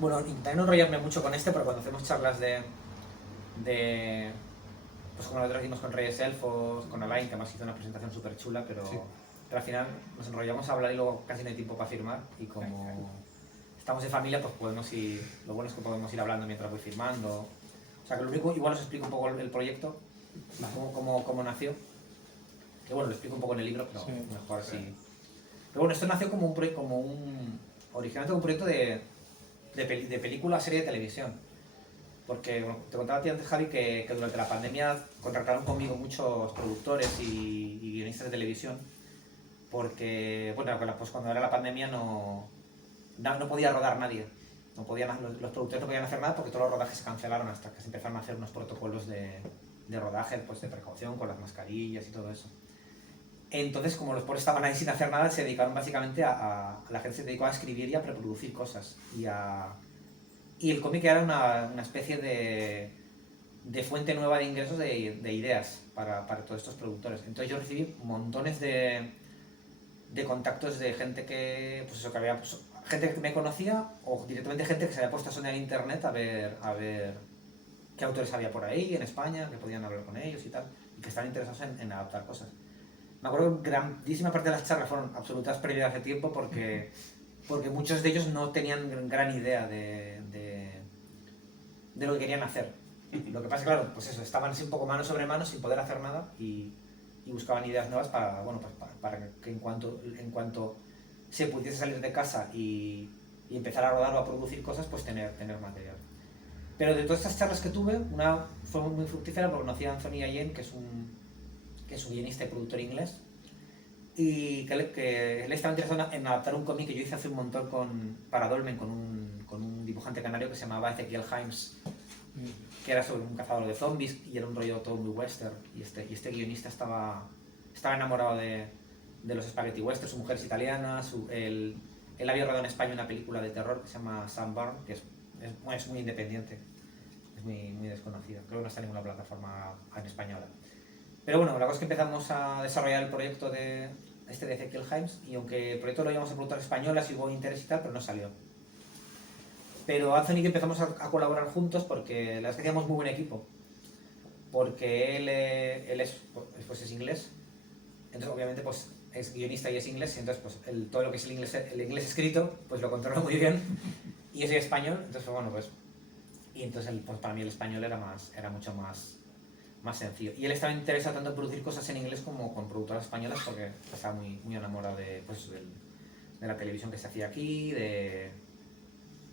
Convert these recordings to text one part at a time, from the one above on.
Bueno, intentaré no enrollarme mucho con este, pero cuando hacemos charlas de pues como la otra hicimos con Reyes Elfos, con Alain, que además hizo una presentación súper chula, Sí. pero al final nos enrollamos a hablar y luego casi no hay tiempo para firmar. Y como estamos en familia, pues podemos ir, lo bueno es que podemos ir hablando mientras voy firmando. O sea que lo único, igual os explico un poco el proyecto, Vale. cómo nació. Que bueno, lo explico un poco en el libro, pero Sí. mejor así. Pero bueno, esto nació como originalmente como un proyecto de película a serie de televisión. Porque bueno, te contaba a ti antes, Javi, que durante la pandemia contrataron conmigo muchos productores y guionistas de televisión. Porque, bueno, pues cuando era la pandemia no podía rodar nadie. No podían, los productores no podían hacer nada porque todos los rodajes se cancelaron hasta que se empezaron a hacer unos protocolos de rodaje, pues de precaución, con las mascarillas y todo eso. Entonces, como los pobres estaban ahí sin hacer nada, se dedicaron básicamente la gente se dedicó a escribir y a preproducir cosas. Y el cómic era una especie de fuente nueva de ingresos de ideas para todos estos productores. Entonces yo recibí montones de contactos de gente pues eso, que había, pues, gente que me conocía o directamente gente que se había puesto a sonar en internet a ver qué autores había por ahí en España, que podían hablar con ellos y tal, y que estaban interesados en adaptar cosas. Me acuerdo que grandísima parte de las charlas fueron absolutas pérdidas de tiempo porque muchos de ellos no tenían gran idea de lo que querían hacer. Lo que pasa es que, claro, pues eso, estaban así un poco mano sobre mano sin poder hacer nada y buscaban ideas nuevas para, bueno, pues para que en cuanto se pudiese salir de casa y empezar a rodar o a producir cosas, pues tener material. Pero de todas estas charlas que tuve, una fue muy fructífera porque conocí a Anthony Allen, que es un guionista y productor inglés, y que él estaba interesado en adaptar un cómic que yo hice hace un montón para Dolmen con un dibujante canario que se llamaba Ezequiel Himes, que era sobre un cazador de zombies y era un rollo todo muy western. Y este guionista estaba enamorado de los spaghetti westerns, su mujer es italiana, él había rodado en España una película de terror que se llama Sunburn, que es muy independiente, es muy desconocida, creo que no está en ninguna plataforma en española. Pero bueno, la cosa es que empezamos a desarrollar el proyecto de Ezequiel Himes y aunque el proyecto lo llevamos a productor españolas y hubo interés y tal, pero no salió. Pero Anthony y yo empezamos a colaborar juntos porque la verdad es que hacíamos muy buen equipo. Porque él es inglés, entonces obviamente pues es guionista y es inglés, y entonces pues todo lo que es el inglés escrito pues lo controla muy bien y es español, entonces pues, bueno pues y entonces pues, para mí el español era mucho más sencillo. Y él estaba interesado tanto en producir cosas en inglés como con productoras españolas porque estaba muy enamorado de la televisión que se hacía aquí,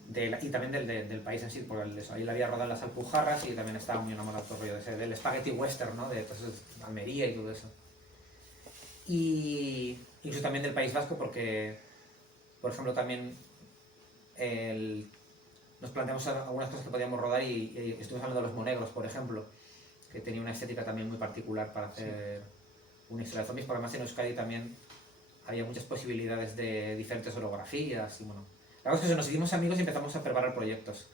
y también del país en sí, porque ahí le había rodado las Alpujarras y también estaba muy enamorado todo el rollo del spaghetti western, ¿no? De entonces, Almería y todo eso. Y incluso también del País Vasco porque, por ejemplo, también nos planteamos algunas cosas que podíamos rodar y estuvimos hablando de los monegros, por ejemplo, que tenía una estética también muy particular para hacer una historia de zombies, porque además en Euskadi también había muchas posibilidades de diferentes orografías y bueno. La cosa es que nos hicimos amigos y empezamos a preparar proyectos.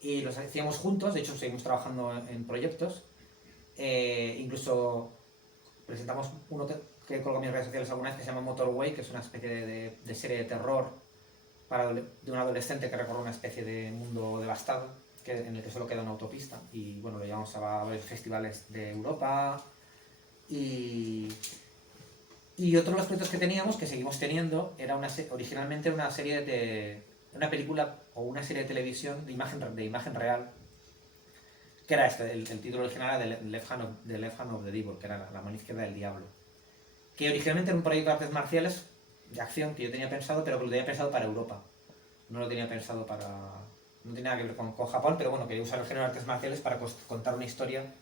Y los hacíamos juntos, de hecho seguimos trabajando en proyectos. Incluso presentamos uno que colgó en mis redes sociales alguna vez que se llama Motorway, que es una especie de serie de terror de un adolescente que recorre una especie de mundo devastado en el que solo queda una autopista. Y bueno, lo llevamos a varios festivales de Europa. Y otro de los proyectos que teníamos, que seguimos teniendo, era originalmente una serie una película o una serie de televisión de imagen real, que era el título original era The Left Hand of the Devil, que era la mano izquierda del diablo. Que originalmente era un proyecto de artes marciales, de acción, que yo tenía pensado, pero que lo tenía pensado para Europa. No lo tenía pensado para... No tiene nada que ver con Japón, pero bueno, quería usar el género de artes marciales para contar una historia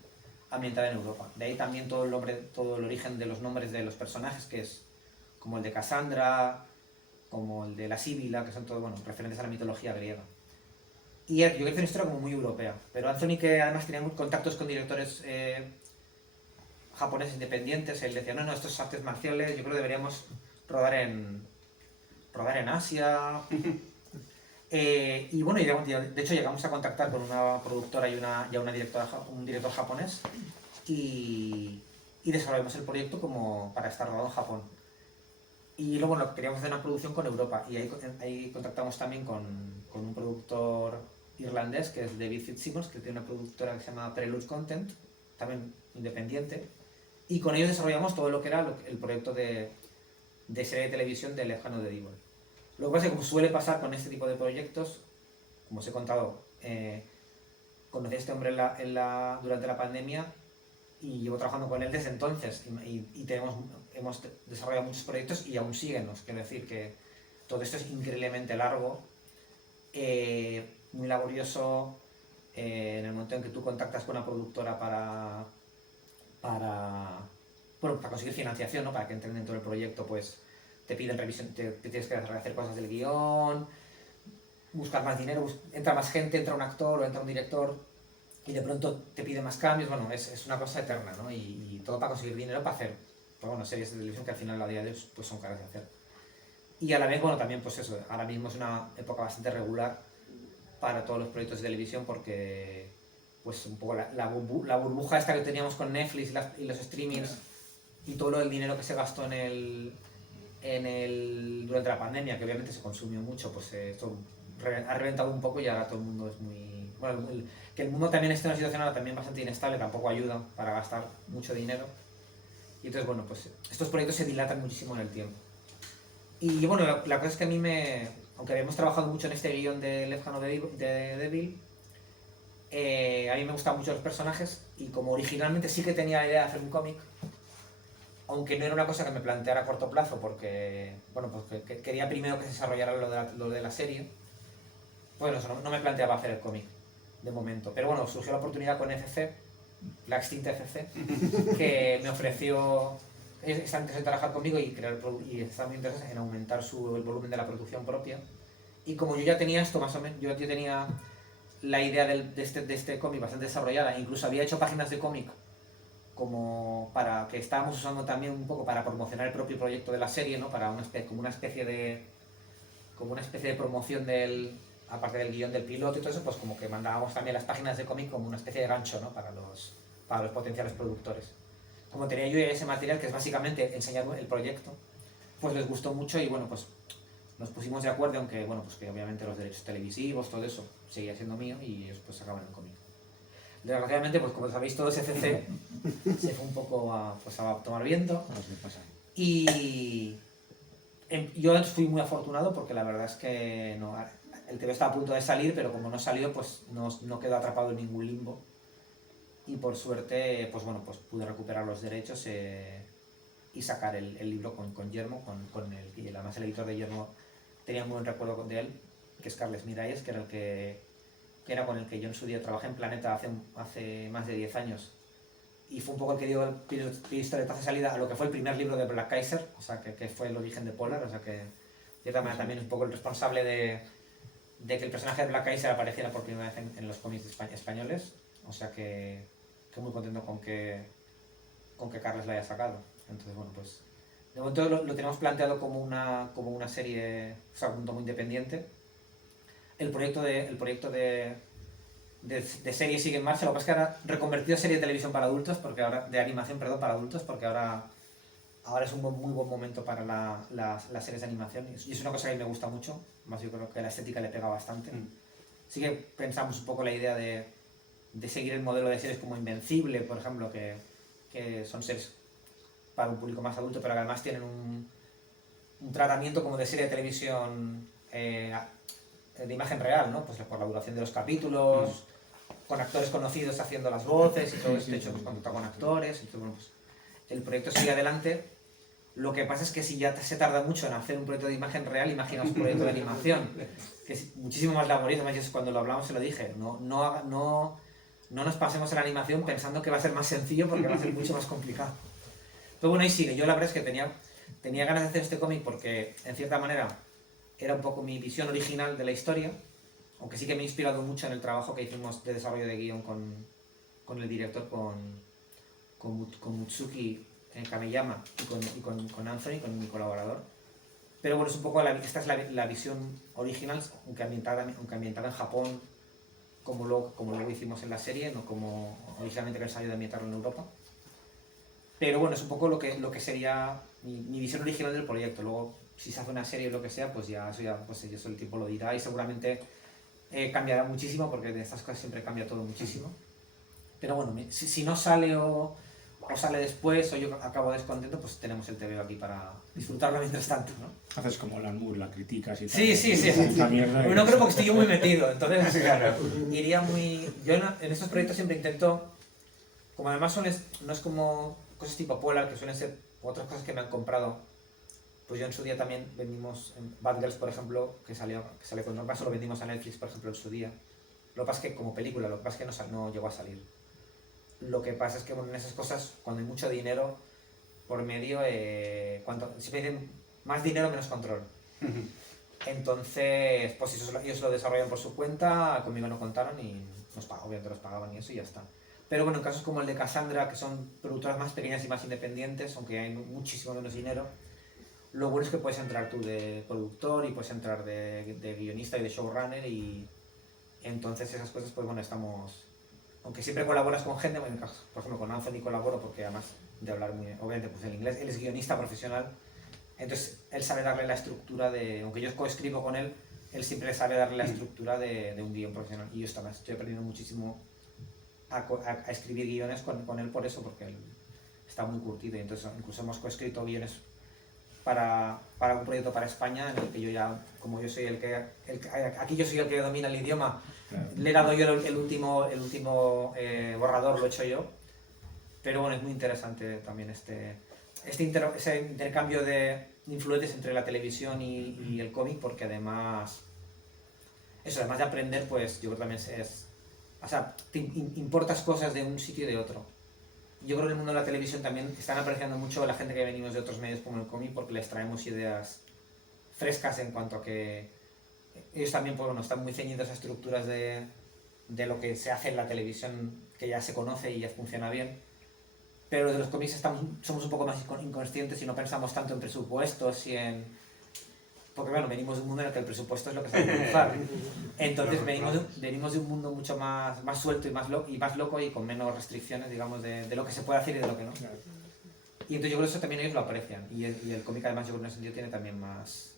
ambientada en Europa. De ahí también todo el origen de los nombres de los personajes, que es como el de Cassandra, como el de la Síbila, que son todos referentes a la mitología griega. Y yo quería hacer una historia como muy europea. Pero Anthony, que además tenía contactos con directores japoneses independientes, él decía, no, estos artes marciales, yo creo que deberíamos rodar en Asia. Y bueno, de hecho llegamos a contactar con una productora y un director japonés y desarrollamos el proyecto como para estar rodado en Japón. Y luego queríamos hacer una producción con Europa y ahí contactamos también con un productor irlandés, que es David Fitzsimmons, que tiene una productora que se llama Prelude Content, también independiente, y con ellos desarrollamos todo lo que era el proyecto de serie de televisión de Left Hand of the Devil. Lo que pasa es que, como suele pasar con este tipo de proyectos, como os he contado, conocí a este hombre durante la pandemia y llevo trabajando con él desde entonces y hemos desarrollado muchos proyectos y aún siguen. Os quiero decir que todo esto es increíblemente largo, muy laborioso. En el momento en que tú contactas con una productora para conseguir financiación, ¿no? Para que entren dentro del proyecto, pues te piden revisión, te tienes que hacer cosas del guión, buscar más dinero, entra más gente, entra un actor o entra un director y de pronto te pide más cambios. Bueno, es una cosa eterna, ¿no? Y todo para conseguir dinero para hacer, pues bueno, series de televisión que al final a día de hoy pues son caras de hacer. Y a la vez, bueno, también pues eso, ahora mismo es una época bastante regular para todos los proyectos de televisión porque pues un poco la burbuja esta que teníamos con Netflix y los streamings y todo el dinero que se gastó durante la pandemia, que obviamente se consumió mucho, pues esto ha reventado un poco y ahora todo el mundo es muy... Bueno, que el mundo también esté en una situación ahora también bastante inestable, tampoco ayuda para gastar mucho dinero. Y entonces, bueno, pues estos proyectos se dilatan muchísimo en el tiempo. Y bueno, la cosa es que a mí aunque habíamos trabajado mucho en este guión de Left Hand of the Devil, a mí me gustaban mucho los personajes y como originalmente sí que tenía la idea de hacer un cómic, aunque no era una cosa que me planteara a corto plazo porque, bueno, pues que quería primero que se desarrollara lo de la serie, bueno, eso no me planteaba hacer el cómic de momento. Pero bueno, surgió la oportunidad con FC, la extinta FC, que me ofreció, está interesado en trabajar conmigo y está muy interesado en aumentar el volumen de la producción propia. Y como yo ya tenía esto más o menos, yo tenía la idea de este cómic bastante desarrollada, incluso había hecho páginas de cómic como para que estábamos usando también un poco para promocionar el propio proyecto de la serie, ¿no? Para como una especie de promoción aparte del guión del piloto y todo eso, pues como que mandábamos también las páginas de cómic como una especie de gancho, ¿no? Para los potenciales productores. Como tenía yo ese material, que es básicamente enseñar el proyecto, pues les gustó mucho y bueno, pues nos pusimos de acuerdo, aunque bueno, pues que obviamente los derechos televisivos, todo eso seguía siendo mío y ellos pues sacaban el cómic. Desgraciadamente, pues como sabéis, todo ese CC se fue un poco a tomar viento. Y yo fui muy afortunado porque la verdad es que el TV estaba a punto de salir, pero como no salió, pues no quedó atrapado en ningún limbo. Y por suerte, pues bueno, pues pude recuperar los derechos y sacar el libro con Yermo, y además el editor de Yermo tenía muy buen recuerdo de él, que es Carles Miralles, que era con el que yo en su día trabajé en Planeta hace más de 10 años. Y fue un poco el que dio el pistoletazo de salida a lo que fue el primer libro de Black Kaiser, o sea, que fue el origen de Polar, o sea que de cierta manera también es un poco el responsable de que el personaje de Black Kaiser apareciera por primera vez en los cómics españoles, o sea que muy contento con que Carles la haya sacado. Entonces, bueno, pues de momento lo tenemos planteado como una serie, o sea, un tomo independiente. El proyecto de serie sigue en marcha, lo que pasa es que ahora reconvertido a serie de televisión para adultos, de animación, perdón, para adultos, porque ahora es un muy buen momento para las series de animación y es una cosa que me gusta mucho, más yo creo que la estética le pega bastante. Sí que pensamos un poco la idea de seguir el modelo de series como Invencible, por ejemplo, que son series para un público más adulto, pero que además tienen un tratamiento como de serie de televisión de imagen real, ¿no? Pues por la duración de los capítulos, con actores conocidos haciendo las voces y todo esto hecho pues, con actores. Entonces, bueno, pues el proyecto sigue adelante. Lo que pasa es que si ya se tarda mucho en hacer un proyecto de imagen real, imaginaos un proyecto de animación, que es muchísimo más laborioso. Cuando lo hablamos se lo dije, no nos pasemos en la animación pensando que va a ser más sencillo porque va a ser mucho más complicado. Pero bueno, ahí sigue. Yo la verdad es que tenía ganas de hacer este cómic porque, en cierta manera, era un poco mi visión original de la historia, aunque sí que me ha inspirado mucho en el trabajo que hicimos de desarrollo de guión con el director, con Mutsuki Kameyama y con Anthony, con mi colaborador. Pero bueno, es un poco esta es la visión original, aunque ambientada en Japón, como luego hicimos en la serie, no como originalmente que salió de ambientarlo en Europa. Pero bueno, es un poco lo que sería mi visión original del proyecto. Luego, si se hace una serie o lo que sea, pues ya eso el tiempo lo dirá y seguramente cambiará muchísimo, porque de estas cosas siempre cambia todo muchísimo. Pero bueno, si no sale o sale después o yo acabo descontento, pues tenemos el TVO aquí para disfrutarlo mientras tanto, ¿no? Haces como Alan Moore, la criticas y tal. Sí. No creo porque estoy yo muy metido, entonces claro, iría muy... Yo en estos proyectos siempre intento, como además no es como cosas tipo Polar, que suelen ser otras cosas que me han comprado. Pues yo en su día también vendimos Bad Girls, por ejemplo, que sale con Norma, lo vendimos a Netflix, por ejemplo, en su día. Lo que pasa es que como película, lo que pasa es que no llegó a salir. Lo que pasa es que bueno, en esas cosas, cuando hay mucho dinero por medio, siempre dicen más dinero, menos control. Entonces, pues ellos lo desarrollan por su cuenta, conmigo no contaron y obviamente los pagaban y eso y ya está. Pero bueno, en casos como el de Cassandra, que son productoras más pequeñas y más independientes, aunque hay muchísimo menos dinero, lo bueno es que puedes entrar tú de productor y puedes entrar de guionista y de showrunner y entonces esas cosas, pues bueno, aunque siempre colaboras con gente, bueno, por ejemplo con Anthony colaboro porque además de hablar muy obviamente pues el inglés, él es guionista profesional, entonces él sabe darle la estructura aunque yo coescribo con él siempre sabe darle la estructura de un guion profesional y yo estoy aprendiendo muchísimo a escribir guiones con él por eso, porque él está muy curtido y entonces incluso hemos coescrito guiones para un proyecto para España en el que yo ya, como yo soy aquí yo soy el que domina el idioma, claro. Le he dado yo el último borrador, lo he hecho yo, pero bueno, es muy interesante también ese intercambio de influencias entre la televisión y el cómic, porque además de aprender, pues yo creo que también o sea, te importas cosas de un sitio y de otro. Yo creo que en el mundo de la televisión también están apreciando mucho la gente que venimos de otros medios como el cómic, porque les traemos ideas frescas en cuanto a que ellos también pues, bueno, están muy ceñidos a estructuras de lo que se hace en la televisión, que ya se conoce y ya funciona bien, pero de los cómics somos un poco más inconscientes y no pensamos tanto en presupuestos y porque bueno, venimos de un mundo en el que el presupuesto es lo que se hace triunfar. Entonces venimos de un mundo mucho más suelto y más loco y con menos restricciones, digamos, de lo que se puede hacer y de lo que no. Y entonces yo creo que eso también ellos lo aprecian. Y el cómic además yo creo que en ese sentido tiene también más...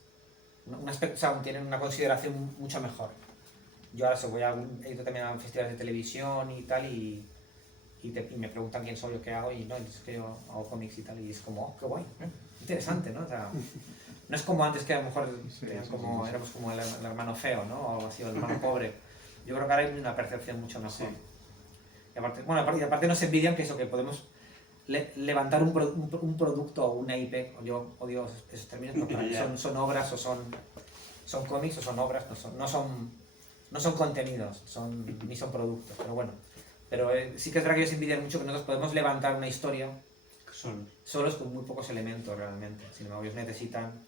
tienen una consideración mucho mejor. Yo ahora he ido también a festivales de televisión y tal y me preguntan quién soy o qué hago y no, entonces es que yo hago cómics y tal y es como, oh, qué guay, interesante, ¿no? O sea, no es como antes que a lo mejor éramos como el hermano feo, ¿no? O algo así, o el hermano pobre. Yo creo que ahora hay una percepción mucho mejor. Sí. Y aparte nos envidian que que podemos levantar un producto o una IP, yo odio esos términos, pero para mí son obras o son cómics o son obras, no son contenidos, ni son productos, pero bueno. Pero sí que es verdad que ellos envidian mucho que nosotros podemos levantar una historia solos con muy pocos elementos realmente. Sin embargo, ellos necesitan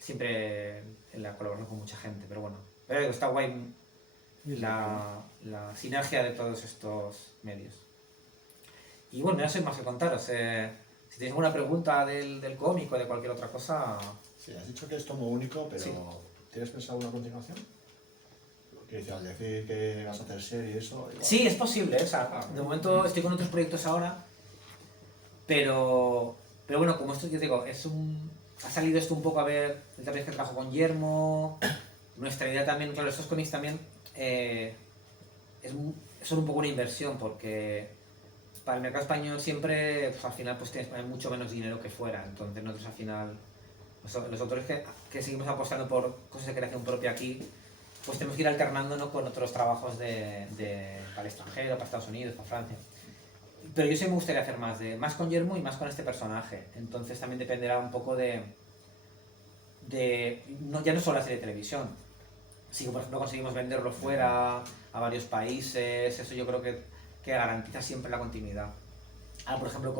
siempre en la colaboración con mucha gente, pero bueno. Pero está guay la sinergia de todos estos medios. Y bueno, ya sé más que contaros. Si tenéis alguna pregunta del cómic o de cualquier otra cosa... Sí, has dicho que es tomo único, pero sí. ¿Tienes pensado una continuación? Porque al decir que vas a hacer serie y eso... Igual. Sí, es posible. O sea, de momento estoy con otros proyectos ahora, pero bueno, como esto, yo digo, ha salido esto un poco a ver, el vez que trabajo con Guillermo, nuestra idea también, claro, estos cómics también son un poco una inversión, porque para el mercado español siempre, pues, al final, pues tienes mucho menos dinero que fuera, entonces nosotros al final, los autores que seguimos apostando por cosas de creación propia aquí, pues tenemos que ir alternando, ¿no?, con otros trabajos para el extranjero, para Estados Unidos, para Francia. Pero yo sí me gustaría hacer más con Guillermo y más con este personaje. Entonces también dependerá un poco ya no solo la serie de televisión. Si por ejemplo conseguimos venderlo fuera, a varios países, eso yo creo que garantiza siempre la continuidad. Ahora por ejemplo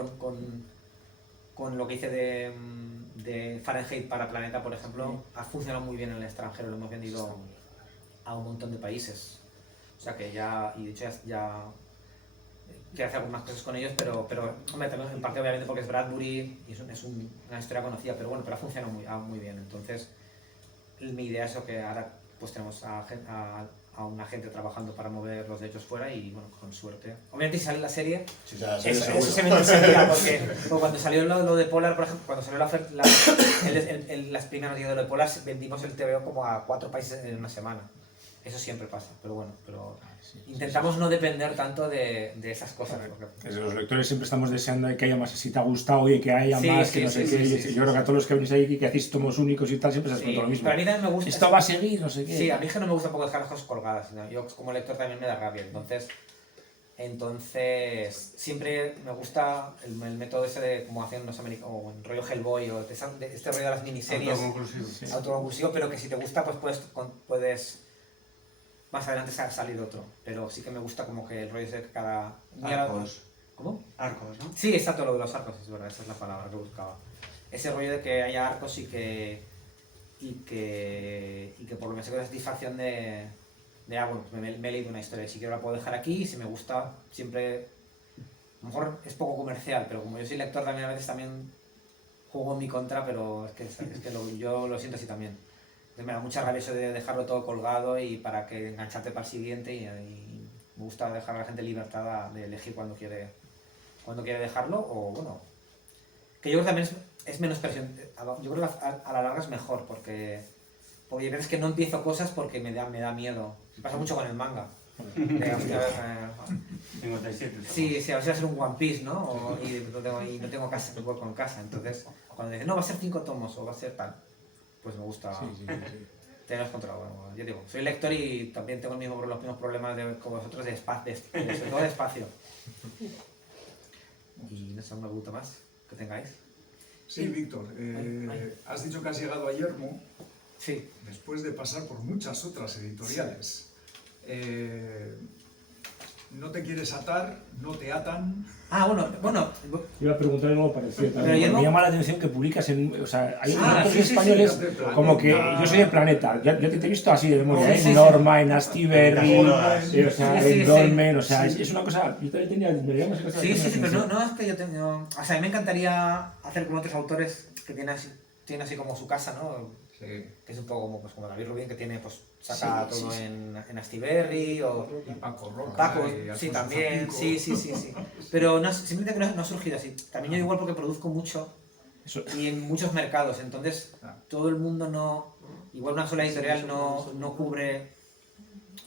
con lo que hice de Fahrenheit para Planeta, por ejemplo, ha funcionado muy bien en el extranjero, lo hemos vendido a un montón de países. O sea que y de hecho ya quiero hacer algunas cosas con ellos, pero hombre, también en parte obviamente porque es Bradbury y es una historia conocida, pero bueno, pero ha funcionado muy bien. Entonces mi idea es que ahora pues tenemos a una gente trabajando para mover los derechos fuera y bueno, con suerte. Obviamente si sale la serie, sí, eso se me enseguida, porque cuando salió lo de Polar, por ejemplo, cuando salió las primeras días de lo de Polar, vendimos el TVO como a 4 países en una semana. Eso siempre pasa, pero bueno, Sí, intentamos no depender tanto de esas cosas. Porque... Desde los lectores siempre estamos deseando que haya más, si te ha gustado y que haya Sí, más, sí, que no sí, sé sí, qué. sí, Yo creo que a todos los que venís ahí que hacéis tomos únicos y tal, siempre se os cuenta lo mismo. Pero a mí también me gusta... Esto va a seguir, no sé qué. Sí, a mí es que no me gusta un poco dejar las cosas colgadas, sino yo como lector también me da rabia, entonces siempre me gusta el método ese de como hacen los americanos, o en rollo Hellboy, o este rollo de las miniseries autoconclusivo, pero que si te gusta pues puedes más adelante salir otro, pero sí que me gusta como que el rollo es de cada... Arcos. ¿Cómo? Arcos, ¿no? Sí, exacto, lo de los arcos, es verdad, esa es la palabra que buscaba. Ese rollo de que haya arcos y que por lo menos tengo la satisfacción de bueno, pues me he leído una historia, si quiero la puedo dejar aquí, si me gusta, siempre, a lo mejor es poco comercial, pero como yo soy lector también a veces también juego en mi contra, pero es que yo lo siento así también. Entonces me da mucha rabia eso de dejarlo todo colgado y para que engancharte para el siguiente y me gusta dejar a la gente libertad de elegir cuando quiere dejarlo o bueno, que yo creo que también es menos presión, yo creo que a la larga es mejor porque hay veces que no empiezo cosas porque me da miedo. Me pasa mucho con el manga. De, hostia, 57. sí, a ver si va a ser un One Piece, ¿no? Y no tengo casa, no puedo con casa. Entonces, cuando dicen, no, va a ser 5 tomos o va a ser tal, pues me gusta tenerlos controlados. Bueno, yo digo, soy lector y también tengo los mismos problemas como vosotros de espacio, sobre todo de espacio. Y no sé, ¿alguna pregunta más que tengáis? Sí, Víctor, has dicho que has llegado a Yermo Sí. después de pasar por muchas otras editoriales. No te quieres atar, no te atan. Ah, bueno. Iba a preguntar algo parecido también. Pero Me llama la atención que publicas en... O sea, hay unos autores sí, españoles sí, como que... Yo soy de Planeta. Yo te he visto así de memoria, ¿eh? Norma, en Astiberri, o sea, en Dolmen, o sea, es una cosa... Yo también tenía... Sí, pero no es que yo tenga... O sea, a mí me encantaría hacer con otros autores que tienen así como su casa, ¿no? Sí. Que es un poco como David Rubin, que tiene, pues, saca todo en Astiberri, o... Y Paco Roca. Paco, y sí, Alfonso también, Zapico. sí. Pero simplemente que no ha surgido así. También yo igual porque produzco mucho y en muchos mercados, entonces todo el mundo no... Igual una sola editorial no cubre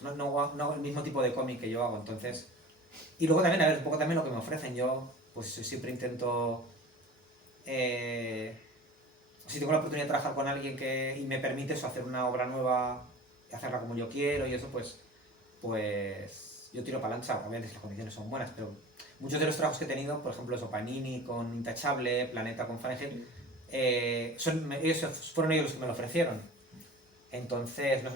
no el mismo tipo de cómic que yo hago, entonces... Y luego también, a ver, un poco también lo que me ofrecen. Yo, pues siempre intento... si tengo la oportunidad de trabajar con alguien y me permite eso, hacer una obra nueva, hacerla como yo quiero y eso, pues yo tiro para adelante. Obviamente las condiciones son buenas, pero muchos de los trabajos que he tenido, por ejemplo, eso, Panini con Intachable, Planeta con Fahrenheit, fueron ellos los que me lo ofrecieron. Entonces no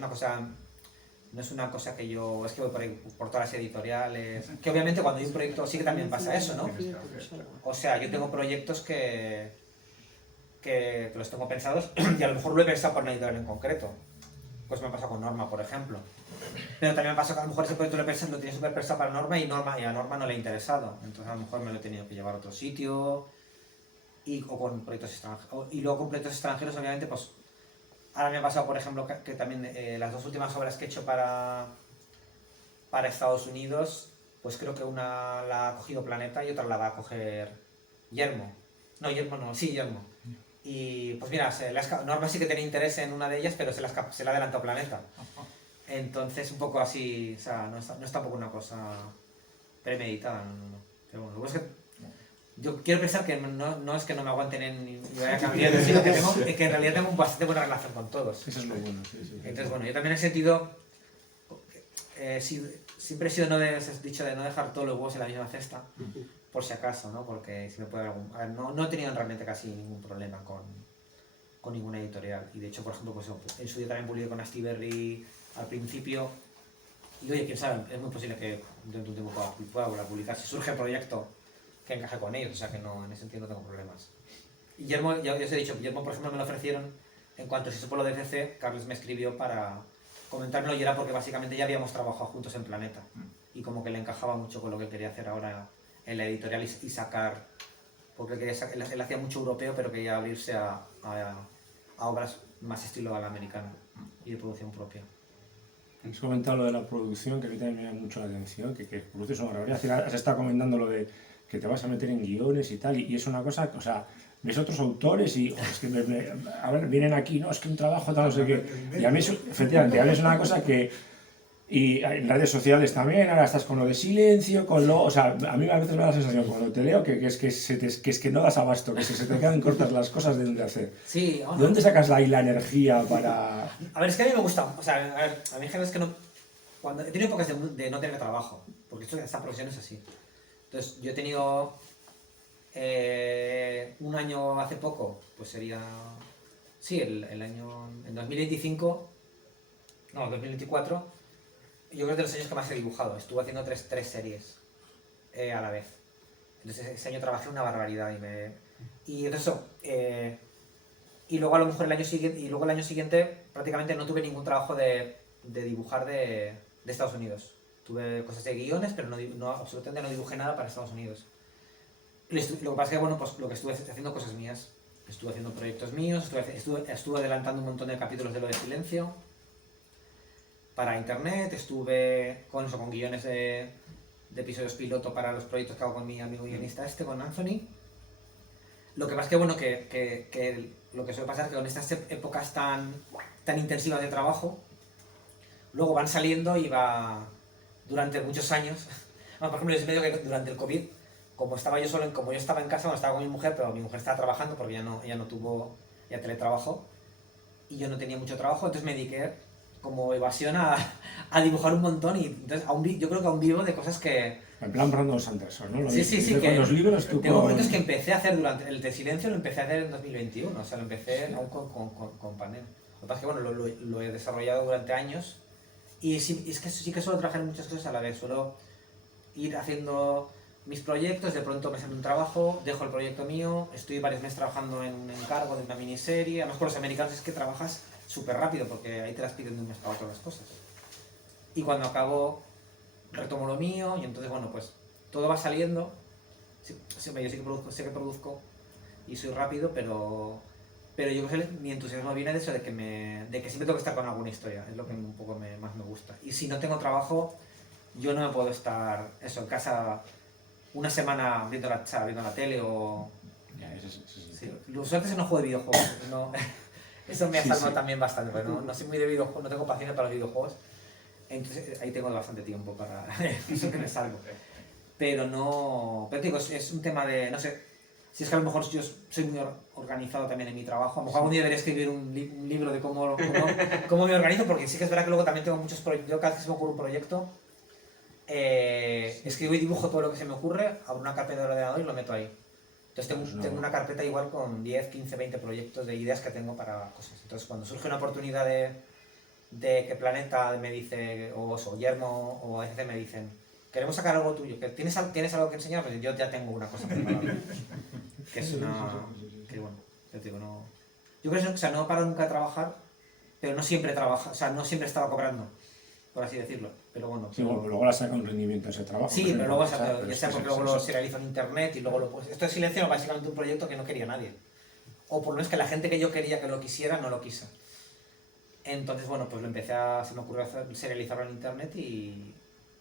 es una cosa que yo, es que voy por ahí, por todas las editoriales, que obviamente cuando hay un proyecto sí que también pasa eso, ¿no? O sea, yo tengo proyectos que los tengo pensados y a lo mejor lo he pensado por una editorial en concreto. Pues me ha pasado con Norma, por ejemplo. Pero también me pasa que a lo mejor ese proyecto lo tenía súper pensado para Norma y a Norma no le ha interesado. Entonces a lo mejor me lo he tenido que llevar a otro sitio o con proyectos extranjeros. Y luego con proyectos extranjeros, obviamente, pues ahora me ha pasado, por ejemplo, que también las dos últimas obras que he hecho para Estados Unidos, pues creo que una la ha cogido Planeta y otra la va a coger Yermo. No, Yermo no, sí, Yermo. Y pues mira, Norma sí que tenía interés en una de ellas, pero se la adelantó Planeta. Entonces, un poco así, o sea, no es tampoco una cosa premeditada, no. Pero bueno, luego es que yo quiero pensar que no es que no me aguanten y vaya cambiando, sino que en realidad tengo bastante buena relación con todos. Eso es lo bueno, sí. Entonces, bueno, yo también he sentido, siempre he sido dicho de no dejar todos los huevos en la misma cesta, por si acaso, ¿no? Porque si me puede no he tenido realmente casi ningún problema con ninguna editorial. Y de hecho, por ejemplo, pues en su día también publiqué con Astiberri al principio. Y oye, quién sabe, es muy posible que dentro de un tiempo pueda volver a publicar si surge el proyecto que encaje con ellos, o sea que no, en ese sentido no tengo problemas. Y Yermo, ya os he dicho, Yermo por ejemplo me lo ofrecieron en cuanto se supo lo de DC, Carles me escribió para comentármelo y era porque básicamente ya habíamos trabajado juntos en Planeta y como que le encajaba mucho con lo que quería hacer ahora en la editorial y sacar, porque él hacía mucho europeo pero quería abrirse a obras más estilo al americano y de producción propia. Has comentado lo de la producción, que a mí también me llama mucho la atención, que produces una barbaridad. Has estado comentando lo de que te vas a meter en guiones y tal, y es una cosa, o sea, ves otros autores y es que a ver, vienen aquí, no, es que un trabajo tal, no sé qué, y a mí eso, efectivamente, a mí es una cosa que Y en redes sociales también, ahora estás con lo de silencio, con lo... O sea, a mí a veces me da la sensación cuando te leo que es que no das abasto, que se te quedan cortas las cosas de dónde hacer. Sí, ¿De dónde sacas ahí la energía para...? A ver, es que a mí me gusta, o sea, a ver, a mí es que no, cuando he tenido épocas de no tener trabajo, porque esta profesión es así. Entonces, yo he tenido un año hace poco, pues sería, sí, el año, en 2025, no, 2024, yo creo que es de los años que más he dibujado. Estuve haciendo tres series a la vez. Entonces, ese año trabajé una barbaridad y entonces eso, y luego a lo mejor el año siguiente prácticamente no tuve ningún trabajo de dibujar de Estados Unidos. Tuve cosas de guiones, pero absolutamente no dibujé nada para Estados Unidos. Lo que pasa es que, bueno, pues lo que estuve haciendo cosas mías. Estuve haciendo proyectos míos, estuve adelantando un montón de capítulos de Lo de Silencio para internet, estuve con guiones de episodios piloto para los proyectos que hago con mi amigo guionista con Anthony. Lo que pasa es que, bueno, que lo que suele pasar es que con estas épocas tan intensivas de trabajo, luego van saliendo y va durante muchos años. Bueno, por ejemplo, yo siempre digo que durante el COVID, como estaba yo solo, como yo estaba en casa, estaba con mi mujer, pero mi mujer estaba trabajando porque ya teletrabajó y yo no tenía mucho trabajo, entonces me dediqué como evasión a dibujar un montón y entonces yo creo que aún vivo de cosas que... En plan Brandon Sanderson, ¿no? Sí, con que los libros tú tengo con... proyectos que empecé a hacer durante el de Silencio, lo empecé a hacer en 2021, o sea, lo empecé aún con panel. Lo que pasa es que, bueno, lo he desarrollado durante años y sí, es que sí que suelo trabajar en muchas cosas a la vez, suelo ir haciendo mis proyectos, de pronto me sale un trabajo, dejo el proyecto mío, estoy varios meses trabajando en un encargo de una miniserie, además con los americanos es que trabajas súper rápido porque ahí te las piden de un mes para otro las cosas. Y cuando acabo, retomo lo mío y entonces, bueno, pues todo va saliendo. Yo sé que produzco y soy rápido, pero yo creo que mi entusiasmo viene de eso, de que siempre tengo que estar con alguna historia, es lo que un poco más me gusta. Y si no tengo trabajo, yo no me puedo estar en casa una semana viendo la tele o... Ya, sí. Los suerte es no juego de videojuegos, no... Eso me ha salvado también bastante, porque no soy muy de videojuegos, no tengo paciencia para los videojuegos, entonces ahí tengo bastante tiempo para eso que me salvo. Pero no... Pero digo, es un tema de, no sé, si es que a lo mejor yo soy muy organizado también en mi trabajo, a lo mejor algún día debería escribir un libro de cómo me organizo, porque sí que es verdad que luego también tengo muchos proyectos, yo cada vez que se me ocurre un proyecto, escribo y dibujo todo lo que se me ocurre, abro una carpeta de ordenador y lo meto ahí. Entonces tengo una carpeta igual con 10, 15, 20 proyectos de ideas que tengo para cosas. Entonces cuando surge una oportunidad de que Planeta me dice, o Yermo o ECC me dicen, queremos sacar algo tuyo, que ¿tienes algo que enseñar? Pues yo ya tengo una cosa preparada. Que es una... que bueno, yo digo, no... Yo creo que, o sea, no paro nunca de trabajar, pero no siempre trabaja, o sea, no siempre estaba cobrando, por así decirlo. Pero bueno. Sí, bueno, luego la saca un rendimiento ese trabajo. Sí, pero luego, ya sea porque luego lo serializo en internet y luego esto de Silencio es básicamente un proyecto que no quería nadie. O por lo menos que la gente que yo quería que lo quisiera no lo quiso. Entonces, bueno, pues se me ocurrió serializarlo en internet y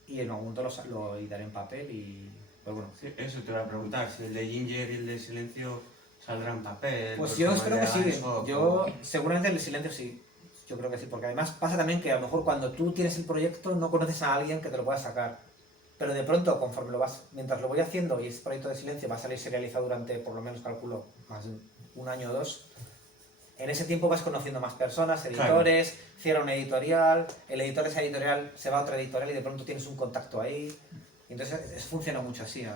en algún momento lo editaré en papel y... Pues bueno. Sí, eso te voy a preguntar, si el de Ginger y el de Silencio saldrán en papel. Pues yo espero que sí. Yo Seguramente el de Silencio sí. Yo creo que sí, porque además pasa también que a lo mejor cuando tú tienes el proyecto no conoces a alguien que te lo pueda sacar. Pero de pronto, conforme mientras lo voy haciendo y ese proyecto de Silencio va a salir serializado durante, por lo menos calculo, más de un año o dos, en ese tiempo vas conociendo más personas, editores, cierra una editorial, el editor de esa editorial se va a otra editorial y de pronto tienes un contacto ahí. Y entonces eso funciona mucho así.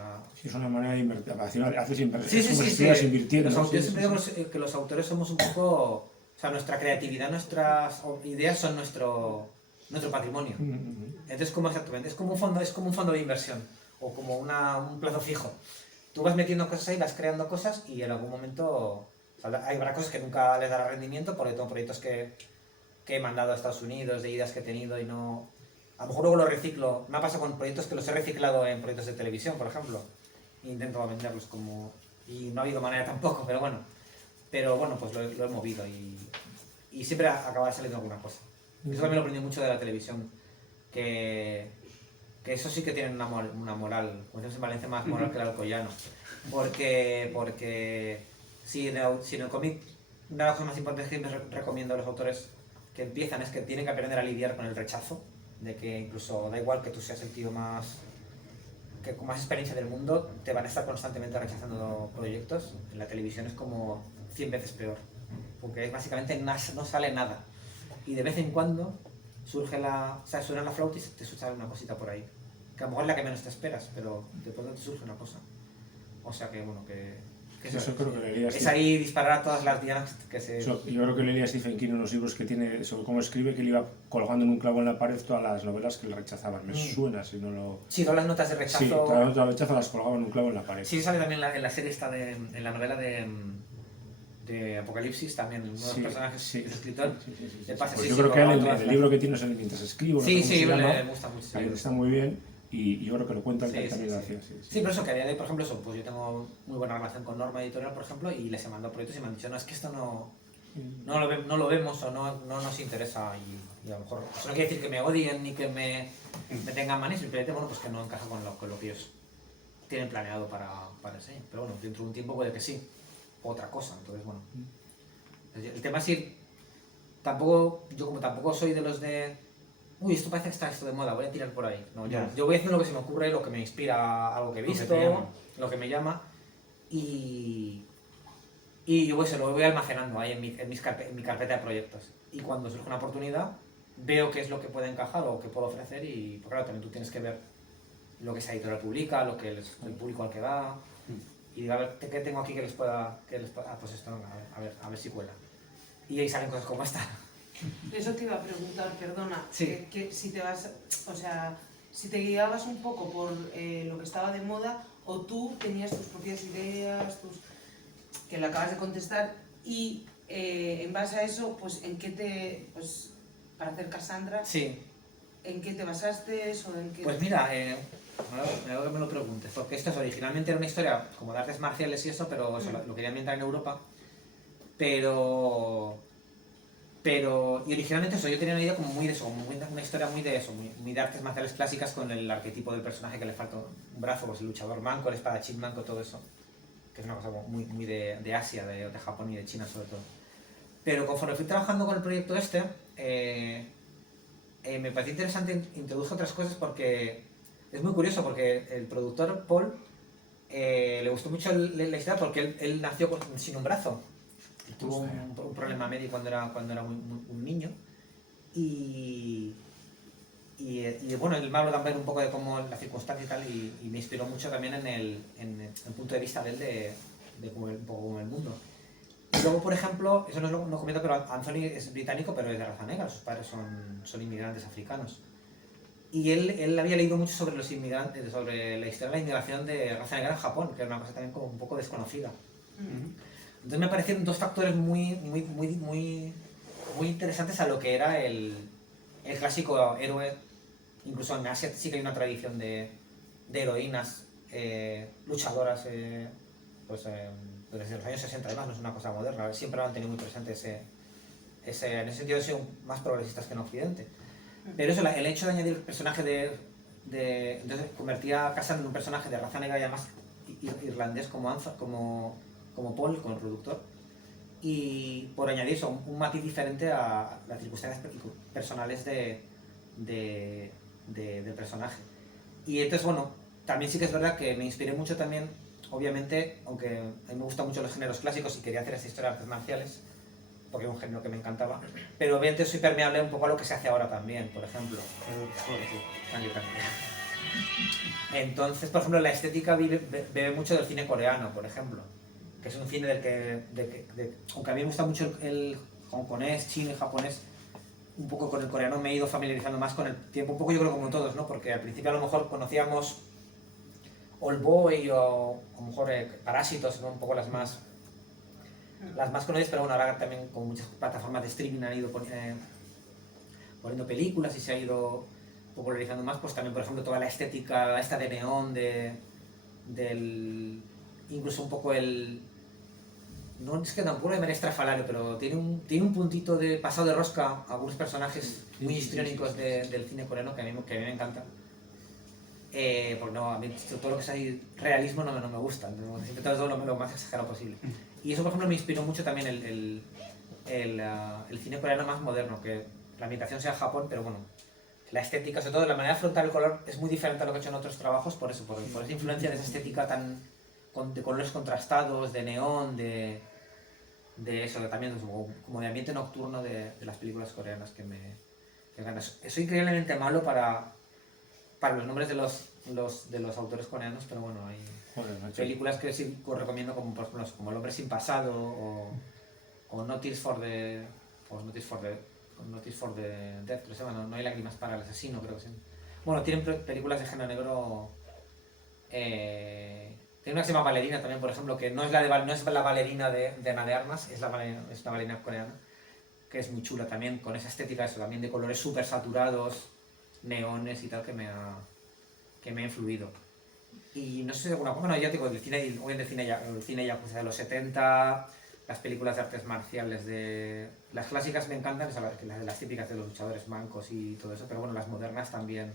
Sí, es una manera de invertir, haces inversiones invirtiendo. Yo siempre digo que los autores somos un poco... O sea, nuestra creatividad, nuestras ideas son nuestro patrimonio. Entonces, ¿cómo exactamente? Es como un fondo de inversión o como un plazo fijo. Tú vas metiendo cosas ahí, vas creando cosas y en algún momento... O sea, habrá cosas que nunca les dará rendimiento porque tengo proyectos que he mandado a Estados Unidos, de ideas que he tenido y no... A lo mejor luego lo reciclo. Me ha pasado con proyectos que los he reciclado en proyectos de televisión, por ejemplo. Intento venderlos como... Y no ha habido manera tampoco, pero bueno. Pero bueno, pues lo he movido y siempre acaba saliendo alguna cosa. Eso también lo aprendí mucho de la televisión, que eso sí que tienen una moral, como decimos en Valencia, más moral que el alcoyano. Porque si en el cómic, una de las cosas más importantes que me recomiendo a los autores que empiezan es que tienen que aprender a lidiar con el rechazo. de que incluso da igual que tú seas el tío más que con más experiencia del mundo, te van a estar constantemente rechazando proyectos. En la televisión es como 100 veces peor, porque es básicamente no sale nada. Y de vez en cuando suena la flauta y te sale una cosita por ahí, que a lo mejor es la que menos te esperas, pero de pronto te surge una cosa. O sea que bueno, que Eso creo que leía es ahí disparar a todas las dianas que se... yo creo que leía Stephen King en unos libros que tiene sobre cómo escribe, que le iba colgando en un clavo en la pared todas las novelas que le rechazaban. Me suena, si no lo... Sí, todas las notas de rechazo... Sí, todas las notas de rechazo las colgaba en un clavo en la pared. Sí, sale también en la serie esta en la novela de Apocalipsis, también uno de los personajes del escritor. Le pasa, pues sí, yo sí, creo que colgaba el libro que tiene es el Mientras escribo, no sé sí, cómo sí, se llama, me gusta mucho. que está muy bien, y yo creo que lo cuentan, que Sí, también sí, lo sí. hacía. Sí. Sí, pero eso, que a día de hoy, por ejemplo, pues yo tengo muy buena relación con Norma Editorial, por ejemplo, y les he mandado proyectos y me han dicho, no, es que esto no lo vemos o no nos interesa, y a lo mejor eso no quiere decir que me odien ni que me tengan manías, simplemente bueno, pues que no encaja con lo que ellos tienen planeado para el diseño. Pero bueno, dentro de un tiempo puede que sí, otra cosa, entonces bueno. El tema es ir, yo como tampoco soy de los de, uy, esto parece que está esto de moda, voy a tirar por ahí. No, yo voy haciendo lo que se me ocurre, lo que me inspira, algo que he visto, lo que me llama, y yo lo voy almacenando ahí en mi carpeta de proyectos. Y cuando surge una oportunidad, veo qué es lo que puede encajar o qué puedo ofrecer, y pues claro, también tú tienes que ver lo que esa editorial publica, lo que el público al que va, y digo, a ver, ¿qué tengo aquí que les pueda pues esto, a ver si cuela. Y ahí salen cosas como esta. Eso te iba a preguntar, perdona, Sí. que si te vas, o sea, si te guiabas un poco por lo que estaba de moda, o tú tenías tus propias ideas, que le acabas de contestar, y en base a eso, pues, pues, para hacer Cassandra, Sí. ¿en qué te basaste o en qué? Pues mira, me hago que me lo preguntes, porque esto originalmente era una historia como de artes marciales y eso, pero eso, lo quería ambientar en Europa, y originalmente eso, yo tenía una idea como muy de eso, una historia muy de eso, muy de artes marciales clásicas, con el arquetipo del personaje que le falta un brazo, pues el luchador manco, el espadachín manco, todo eso, que es una cosa muy de Asia, de Japón y de China sobre todo. Pero conforme fui trabajando con el proyecto este, me pareció interesante introdujo otras cosas, porque es muy curioso, porque el productor Paul le gustó mucho la historia, porque él nació sin un brazo. Tuvo un problema médico cuando era un niño, y bueno, él me habló también un poco de cómo la circunstancia y tal, y me inspiró mucho también en el punto de vista de él de cómo, un poco como el mundo. Y luego, por ejemplo, eso no comento, pero Anthony es británico, pero es de raza negra, sus padres son inmigrantes africanos. Y él había leído mucho sobre los inmigrantes, sobre la historia de la inmigración de raza negra en Japón, que era una cosa también como un poco desconocida. Entonces me parecieron dos factores muy interesantes a lo que era el clásico héroe. Incluso en Asia sí que hay una tradición de heroínas luchadoras, pues desde los años 60, además no es una cosa moderna, siempre lo han tenido muy presente en ese sentido han sido más progresistas que en Occidente. Pero eso, el hecho de añadir el personaje entonces convertía a Cassandra en un personaje de raza negra y además irlandés como Paul, como el productor, y por añadir eso, un matiz diferente a las circunstancias personales del personaje. Y entonces, bueno, también sí que es verdad que me inspiré mucho también, obviamente, aunque a mí me gustan mucho los géneros clásicos y quería hacer esta historia de artes marciales, porque es un género que me encantaba, pero obviamente soy permeable un poco a lo que se hace ahora también, por ejemplo. Entonces, por ejemplo, la estética bebe mucho del cine coreano, por ejemplo, que es un cine del que aunque a mí me gusta mucho el hongkonés, chino y japonés, un poco con el coreano me he ido familiarizando más con el tiempo, un poco yo creo como todos, ¿no? Porque al principio a lo mejor conocíamos Old Boy o a lo mejor Parásitos, ¿no? Un poco las más conocidas, pero bueno, ahora también con muchas plataformas de streaming han ido poniendo películas y se ha ido popularizando más, pues también, por ejemplo, toda la estética esta de neón, incluso un poco no es que tampoco es estrafalario, pero tiene un puntito de pasado de rosca a algunos personajes muy histriónicos del cine coreano que a mí me encantan. Porque no, a mí todo lo que sea realismo no me gusta, siempre todo lo más exagerado posible. Y eso, por ejemplo, me inspiró mucho también el cine coreano más moderno, que la ambientación sea Japón, pero bueno, la estética, sobre todo la manera de afrontar el color, es muy diferente a lo que he hecho en otros trabajos, por eso, por esa influencia de esa estética de colores contrastados, de neón, de eso, que también es como de ambiente nocturno de las películas coreanas que me encanta. Soy increíblemente malo para los nombres de los autores coreanos, pero bueno, hay Joder, macho. películas que sí os recomiendo, como por ejemplo como El hombre sin pasado o Notice for the Dead, creo que se llama, no hay lágrimas para el asesino, creo que sí. Bueno, tienen películas de género negro. Tiene una que se llama Valerina también, por ejemplo, que no es la Valerina de Ana de Armas, es una Valerina coreana, que es muy chula también, con esa estética eso, también de colores súper saturados, neones y tal, que me ha influido. Y no sé si alguna cosa, bueno, ya te digo, el cine yakuza de los 70, las películas de artes marciales las clásicas me encantan, las típicas de los luchadores mancos y todo eso, pero bueno, las modernas también.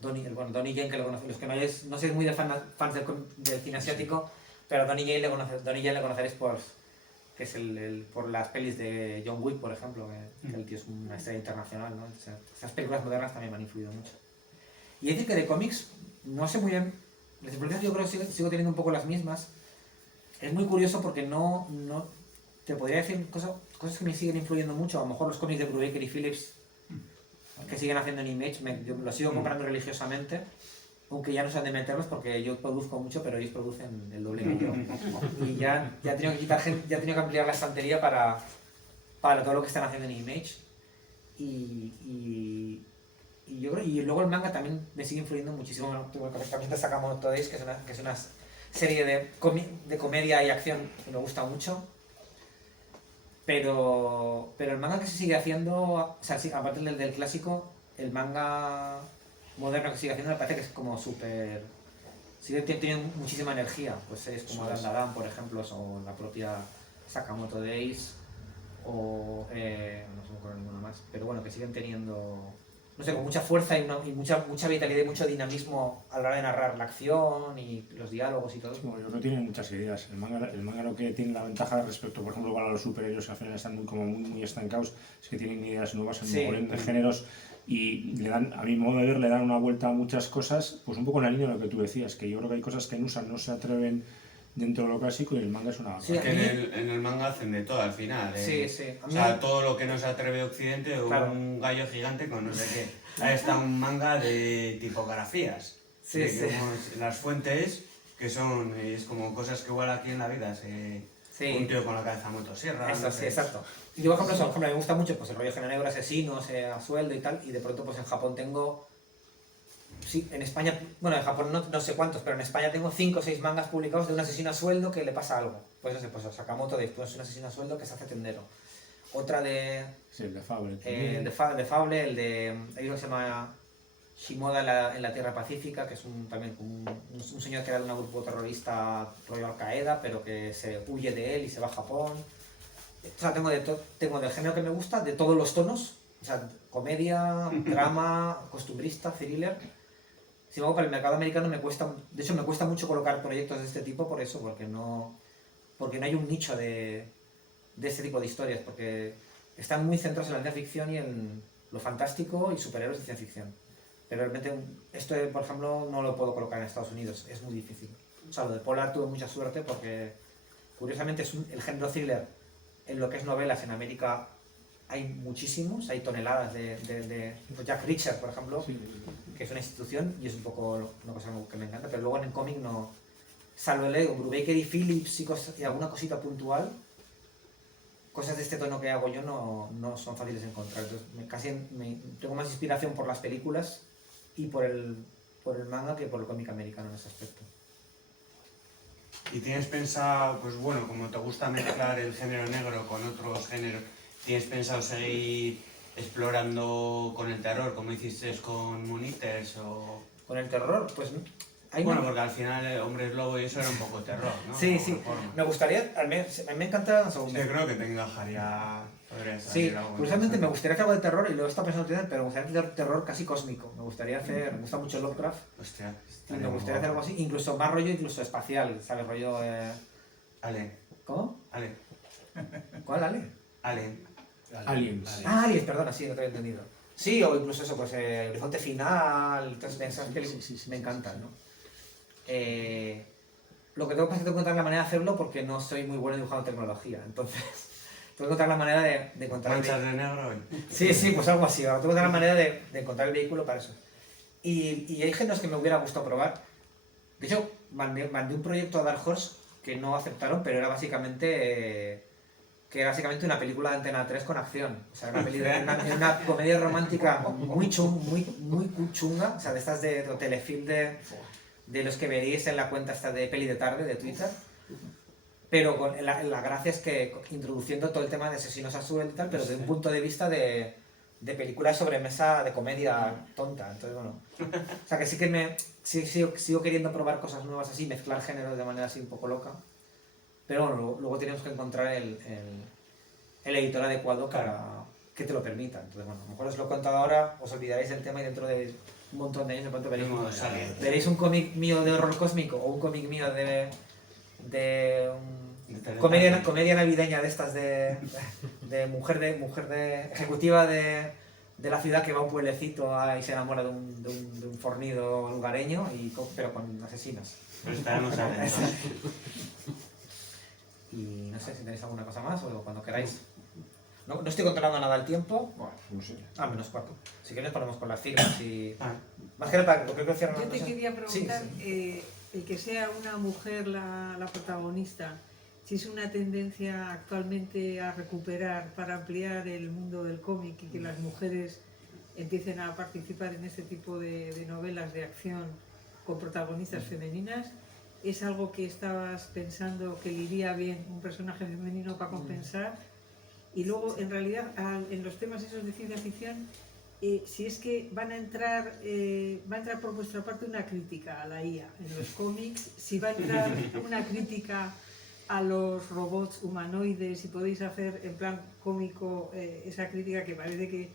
Donnie Yen, que lo conocéis, los que no sois muy fans del cine asiático, pero Donnie Yen le conoceréis que es por las pelis de John Wick, por ejemplo, que el tío es una estrella internacional, ¿no? O sea, esas películas modernas también me han influido mucho. Y es decir que de cómics, no sé muy bien, las influencias yo creo que sigo teniendo un poco las mismas. Es muy curioso porque no te podría decir cosas que me siguen influyendo mucho, a lo mejor los cómics de Brubaker y Phillips, que siguen haciendo en Image, yo los sigo comprando religiosamente, aunque ya no sé dónde meterlos porque yo produzco mucho, pero ellos producen el doble que yo. Y ya he tenido que quitar gente, ya he tenido que ampliar la estantería para todo lo que están haciendo en Image. Y yo creo, y luego el manga también me sigue influyendo muchísimo. Bueno, tuve también de Sakamoto Days, que es una serie de comedia y acción que me gusta mucho. Pero el manga que se sigue haciendo, o sea, sí, aparte del clásico, el manga moderno que sigue haciendo me parece que es como súper... Sigue teniendo muchísima energía, pues series como Dandadan, por ejemplo, o la propia Sakamoto Days, o no se me ocurre ninguno más, pero bueno, que siguen teniendo, no sé, con mucha fuerza y mucha vitalidad y mucho dinamismo a la hora de narrar la acción y los diálogos y todo. Bueno, yo creo que tienen muchas ideas. El manga lo que tiene la ventaja respecto, por ejemplo, igual a los superhéroes que al final están muy estancados, es que tienen ideas nuevas en un montón de géneros y le dan, a mi modo de ver, le dan una vuelta a muchas cosas, pues un poco en la línea de lo que tú decías, que yo creo que hay cosas que en USA no se atreven dentro de lo clásico y el manga es una... Sí, que en el manga hacen de todo al final. Sí, sí. O sea, todo lo que no se atreve Occidente, o Claro. un gallo gigante con no sé qué. Ahí está un manga de tipografías. Sí, de sí. Las fuentes, que son, es como cosas que igual aquí en la vida Sí. un tío con la cabeza motosierra. Eso, no sí, sé. exacto. Y yo, por ejemplo, me gusta mucho pues, el rollo género negro, asesinos, a sueldo y tal, y de pronto pues en Japón tengo... Sí, en España, bueno, en Japón no sé cuántos, pero en España tengo 5 o 6 mangas publicados de un asesino a sueldo que le pasa algo. Pues no sé, pues Sakamoto después un asesino a sueldo que se hace tendero. Otra de... Sí, el de Fable. de Fable, el de... Hay uno que se llama Shimoda en la Tierra Pacífica, que es también un señor que era de un grupo terrorista rollo Al-Qaeda, pero que se huye de él y se va a Japón. O sea, tengo del género que me gusta, de todos los tonos, o sea, comedia, drama, costumbrista, thriller. Sin embargo, para el mercado americano me cuesta mucho colocar proyectos de este tipo por eso, porque no hay un nicho de este tipo de historias, porque están muy centrados en la ciencia ficción y en lo fantástico y superhéroes de ciencia ficción. Pero realmente esto, por ejemplo, no lo puedo colocar en Estados Unidos, es muy difícil. O sea, lo de Polar tuve mucha suerte porque, curiosamente, es el género thriller en lo que es novelas en América hay muchísimos, hay toneladas de Jack Reacher, por ejemplo, Sí. que es una institución y es un poco una cosa que me encanta, pero luego en el cómic no, salvo el Brubaker y Phillips y alguna cosita puntual, cosas de este tono que hago yo no son fáciles de encontrar. Entonces, tengo más inspiración por las películas y por el manga que por el cómic americano en ese aspecto. ¿Y tienes pensado, pues bueno, como te gusta mezclar el género negro con otros géneros, tienes pensado seguir explorando con el terror, como hiciste con Mooniters o...? Con el terror, pues... Bueno, porque al final Hombres Lobo y eso era un poco terror, ¿no? Sí, De sí. alguna forma. Me gustaría, a mí me encanta... Sí, yo creo que te encajaría... podría Sí, salir algo curiosamente me interesante. gustaría hacer algo de terror y luego estaba pensando en pero me gustaría hacer terror casi cósmico. Me gusta mucho Lovecraft Hostia, y estaría me muy gustaría hacer algo guapo. así, incluso más rollo, incluso espacial, ¿sabes? Rollo... Ale, ¿Cómo? Ale, ¿Cuál, Ale? Ale. Aliens. Ah, Aliens, perdona, sí, no te había entendido. Sí, o incluso eso, pues Horizonte Final, todas esas películas Sí, me encantan, ¿no? Lo que tengo que hacer es encontrar la manera de hacerlo porque no soy muy bueno dibujando tecnología, entonces tengo que encontrar la manera de encontrar... Manchas de negro. Sí, pues algo así, ahora tengo que encontrar la manera de encontrar el vehículo para eso. Y hay géneros que me hubiera gustado probar. De hecho, mandé un proyecto a Dark Horse que no aceptaron, pero era básicamente... que era básicamente una película de Antena 3 con acción. O sea, una comedia romántica muy chunga, o sea, de estas de telefilm de los que veréis en la cuenta esta de Peli de Tarde de Twitter. Pero la gracia es que introduciendo todo el tema de asesinos a sueldo y tal, pero desde un punto de vista de película de sobremesa de comedia tonta. Entonces, bueno, o sea, que sí que sigo queriendo probar cosas nuevas así, mezclar géneros de manera así un poco loca. Pero bueno, luego tenemos que encontrar el editor adecuado para que te lo permita. Entonces, bueno, a lo mejor os lo he contado ahora, os olvidaréis del tema y dentro de un montón de años de pronto veréis un cómic mío de horror cósmico o un cómic mío de comedia navideña de estas de mujer de ejecutiva de la ciudad que va a un pueblecito y se enamora de un fornido lugareño, pero con asesinos. Pero estaremos atentos. Y no sé si tenéis alguna cosa más o cuando queráis. No estoy controlando nada el tiempo. Bueno, no sé. Menos 4. Si queréis ponemos con las firmas y... Más que nada para que creo que cierran Yo una te cosa. quería preguntar, Sí. el que sea una mujer la protagonista, si es una tendencia actualmente a recuperar para ampliar el mundo del cómic y que las mujeres empiecen a participar en este tipo de novelas de acción con protagonistas femeninas. ¿Es algo que estabas pensando que le iría bien un personaje femenino para compensar? Y luego, en realidad, en los temas esos de ciencia ficción, si es que va a entrar por vuestra parte una crítica a la IA en los cómics, si va a entrar una crítica a los robots humanoides, si podéis hacer en plan cómico esa crítica que parece que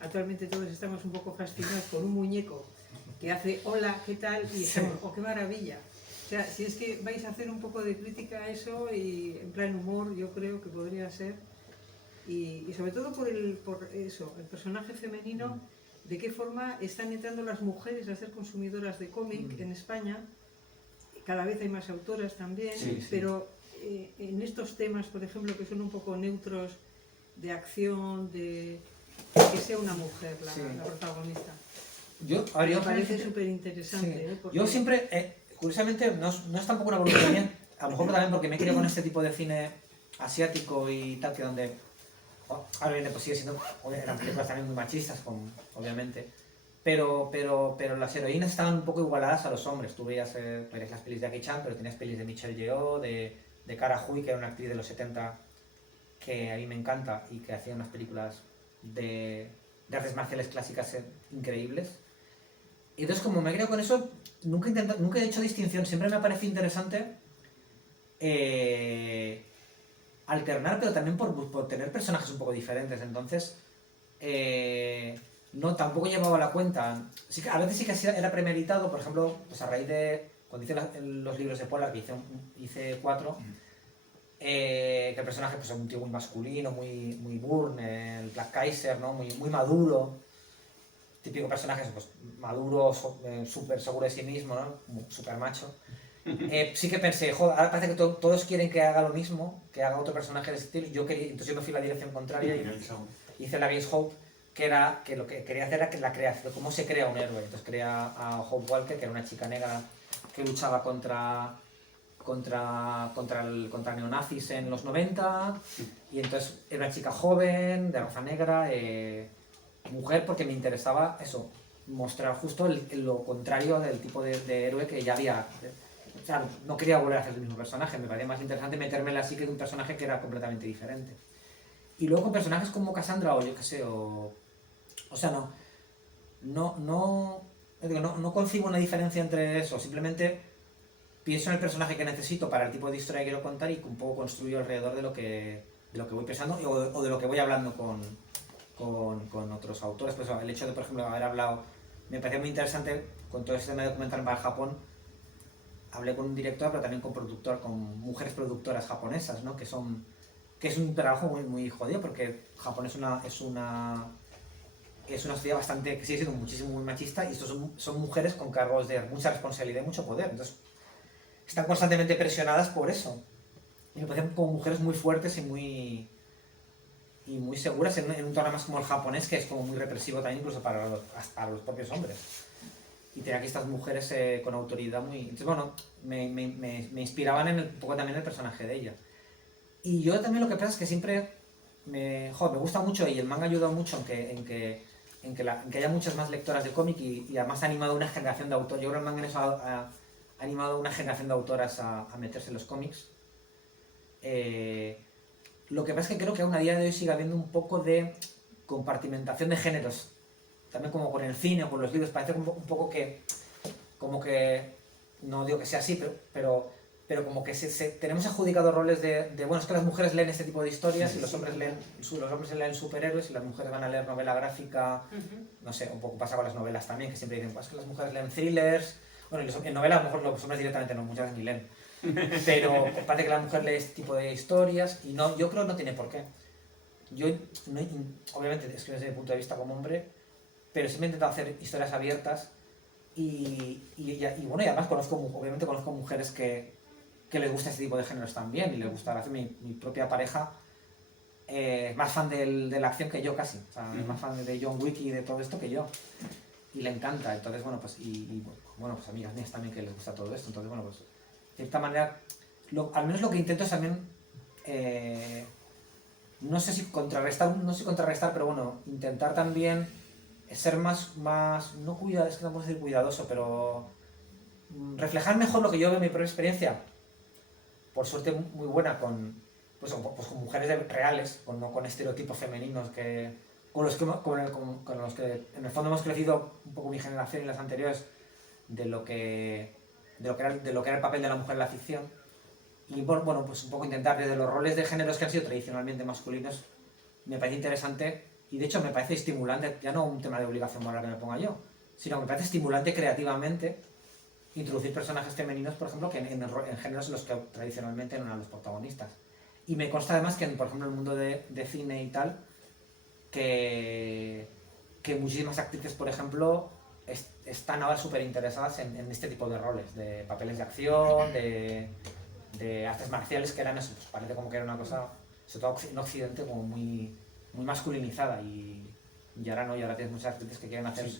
actualmente todos estamos un poco fascinados con un muñeco que hace hola, ¿qué tal? Y decimos, oh, qué maravilla. O sea, si es que vais a hacer un poco de crítica a eso y en plan humor, yo creo que podría ser. Y sobre todo por eso, el personaje femenino, de qué forma están entrando las mujeres a ser consumidoras de cómic en España. Cada vez hay más autoras también, pero en estos temas, por ejemplo, que son un poco neutros, de acción, de que sea una mujer la protagonista. Me parece súper interesante. Sí. Yo siempre, curiosamente, no es tampoco una voluntad mía, a lo mejor también porque me he criado con este tipo de cine asiático y tal, que donde, ahora bien, pues sigue siendo, eran películas también muy machistas, obviamente, pero las heroínas estaban un poco igualadas a los hombres. Tú veías las pelis de Jackie Chan, pero tenías pelis de Michelle Yeoh, de Cara Hui, que era una actriz de los 70 que a mí me encanta y que hacía unas películas de artes marciales clásicas increíbles. Y entonces, como me he criado con eso, nunca he hecho distinción. Siempre me ha parecido interesante alternar, pero también por tener personajes un poco diferentes. Entonces, no, tampoco llevaba la cuenta. Sí que, a veces sí que era premeditado, por ejemplo, pues a raíz de cuando hice los libros de Polar, que hice 4, que el personaje pues, es un tío muy masculino, muy Bourne, el Black Kaiser, ¿no? muy maduro. Típico personaje pues, maduro, súper seguro de sí mismo, ¿no? Súper macho. Sí que pensé, joder, ahora parece que todos quieren que haga lo mismo, que haga otro personaje de ese estilo. Entonces yo me fui a la dirección contraria y hice la Against Hope, que lo que quería hacer era la creación, cómo se crea un héroe. Entonces creé a Hope Walker, que era una chica negra que luchaba contra neonazis en los 90, y entonces era una chica joven, de raza negra, mujer, porque me interesaba eso, mostrar justo lo contrario del tipo de héroe que ya había. O sea, no quería volver a hacer el mismo personaje, me parecía más interesante meterme en la psique de un personaje que era completamente diferente. Y luego con personajes como Cassandra o yo qué sé, o sea, no concibo una diferencia entre eso, simplemente pienso en el personaje que necesito para el tipo de historia que quiero contar y un poco construyo alrededor de lo que voy pensando o de lo que voy hablando con otros autores. Pues el hecho de, por ejemplo, haber hablado, me pareció muy interesante con todo este tema de documental para Japón. Hablé con un director, pero también con mujeres productoras japonesas, ¿no? que es un trabajo muy, muy jodido, porque Japón es es una sociedad bastante, que sigue siendo muchísimo muy machista, y estos son mujeres con cargos de mucha responsabilidad y mucho poder. Entonces, están constantemente presionadas por eso. Y me parecen como mujeres muy fuertes y muy seguras en un tono más como el japonés, que es como muy represivo también, incluso para los propios hombres. Y tener aquí estas mujeres con autoridad muy... Entonces, bueno, me inspiraban un poco también el personaje de ella. Y yo también lo que pasa es que siempre me gusta mucho, y el manga ha ayudado mucho en que haya muchas más lectoras de cómic, y además ha animado una generación de autores. Yo creo que el manga en eso ha animado una generación de autoras a meterse en los cómics. Lo que pasa es que creo que aún a día de hoy sigue habiendo un poco de compartimentación de géneros. También como con el cine o con los libros, parece un poco que, como que, no digo que sea así, pero como que tenemos adjudicados roles de, bueno, es que las mujeres leen este tipo de historias, y los hombres leen superhéroes, y las mujeres van a leer novela gráfica, no sé, un poco pasa con las novelas también, que siempre dicen, pues que las mujeres leen thrillers, bueno, en novela a lo mejor los hombres directamente no, muchas veces ni leen, pero parece que la mujer lee este tipo de historias, y no, yo creo que no tiene por qué. Yo, obviamente, es que desde mi punto de vista como hombre, pero siempre he intentado hacer historias abiertas, y bueno, y además obviamente conozco mujeres que les gusta este tipo de géneros también, y les gusta. Hacer mi propia pareja es más fan de la acción que yo casi, o sea, es más fan de John Wick y de todo esto que yo, y le encanta. Entonces, bueno, pues bueno, pues amigas mías también que les gusta todo esto. Entonces, bueno, pues de cierta manera, al menos lo que intento es también, no sé si contrarrestar, pero bueno, intentar también ser más no cuidado, es que no puedo decir cuidadoso, pero reflejar mejor lo que yo veo en mi propia experiencia, por suerte muy buena, con mujeres reales, no con estereotipos femeninos con los que en el fondo hemos crecido un poco mi generación y las anteriores, de lo que era el papel de la mujer en la ficción. Y bueno, pues un poco intentar desde los roles de géneros que han sido tradicionalmente masculinos, me parece interesante, y de hecho me parece estimulante, ya no un tema de obligación moral que me ponga yo, sino que me parece estimulante creativamente introducir personajes femeninos, por ejemplo, que en géneros en los que tradicionalmente no eran los protagonistas. Y me consta además que, por ejemplo, en el mundo de cine y tal, que muchísimas actrices, por ejemplo, están ahora súper interesadas en este tipo de roles, de papeles de acción, de artes marciales, que eran eso, pues parece como que era una cosa, sobre todo en Occidente, como muy masculinizada, y ahora no, y ahora tienes muchas actrices que quieren hacer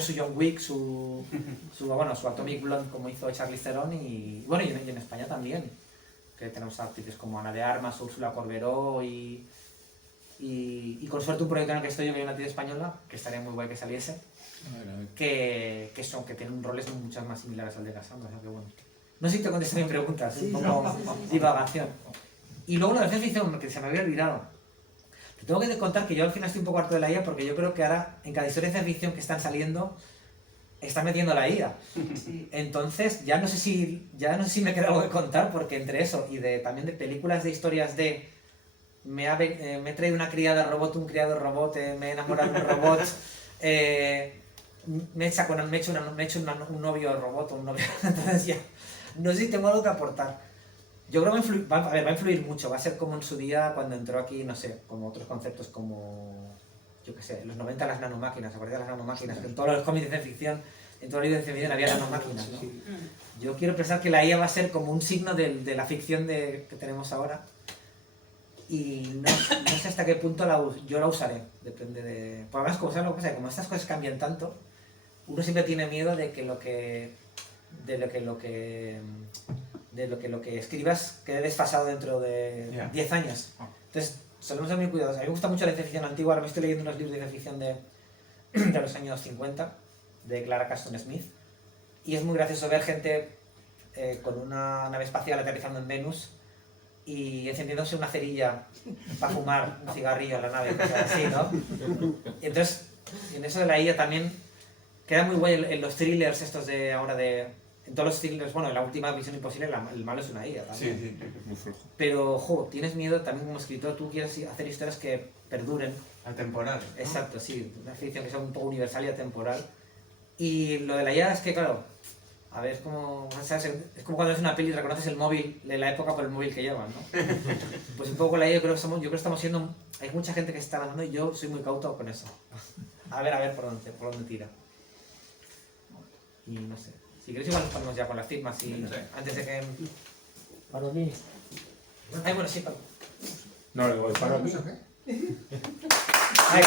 su John Wick, su Atomic Blonde, como hizo Charlize Theron, y bueno, y en España también, que tenemos actrices como Ana de Armas, Úrsula Corberó, y con suerte un proyecto en el que estoy yo, que hay una actriz española, que estaría muy guay que saliese, A ver. que tienen roles muchas más similares al de Cassandra, o sea que bueno. No sé si te contesté mi pregunta, es un poco divagación. Y luego la ciencia ficción, que se me había olvidado. Te tengo que contar que yo al final estoy un poco harto de la IA, porque yo creo que ahora en cada historia de ciencia ficción que están saliendo están metiendo la IA. Sí. Entonces ya no sé si me queda algo que contar, porque entre eso y también de películas de historias de me he traído una criada robot, un criado robot, me he enamorado de un robot, me he hecho un novio robot o un novio. Entonces ya no sé si tengo algo que aportar. Yo creo que va a influir mucho, va a ser como en su día cuando entró aquí, no sé, como otros conceptos como, yo qué sé, en los 90 las nanomáquinas, ¿se acuerdan de las nanomáquinas? Que en todos los cómics de ciencia ficción, en todos los libros de ciencia ficción había nanomáquinas, ¿no? Yo quiero pensar que la IA va a ser como un signo de la ficción que tenemos ahora, y no sé hasta qué punto yo la usaré, depende de... Por lo menos, como estas cosas cambian tanto, uno siempre tiene miedo de que lo que escribas quede desfasado dentro de 10 años. Entonces, solemos ser muy cuidadosos. A mí me gusta mucho la ciencia ficción antigua, ahora me estoy leyendo unos libros de ciencia ficción de los años 50, de Clara Caston Smith, y es muy gracioso ver gente con una nave espacial aterrizando en Venus y encendiéndose una cerilla para fumar un cigarrillo en la nave, cosas así, ¿no? Y entonces, en eso de la IA también queda muy guay en los thrillers estos de ahora en todos los thrillers, bueno, en la última Misión Imposible el malo es una IA también. Sí. Muy flojo. Pero, tienes miedo también como escritor, tú quieres hacer historias que perduren. Atemporal, ¿no? Exacto, sí, una ficción que sea un poco universal y atemporal. Y lo de la IA es que, claro, a ver, es como cuando ves una peli y reconoces el móvil de la época por el móvil que llevan, ¿no? Pues un poco la IA, yo creo que estamos siendo... Hay mucha gente que está avanzando y yo soy muy cauto con eso. a ver por dónde tira. Y no sé. Si queréis igual nos ponemos ya con las firmas y antes de que... ¿Paro aquí? Ay, bueno, sí, paro. No, le digo, ¿paro aquí? Ay,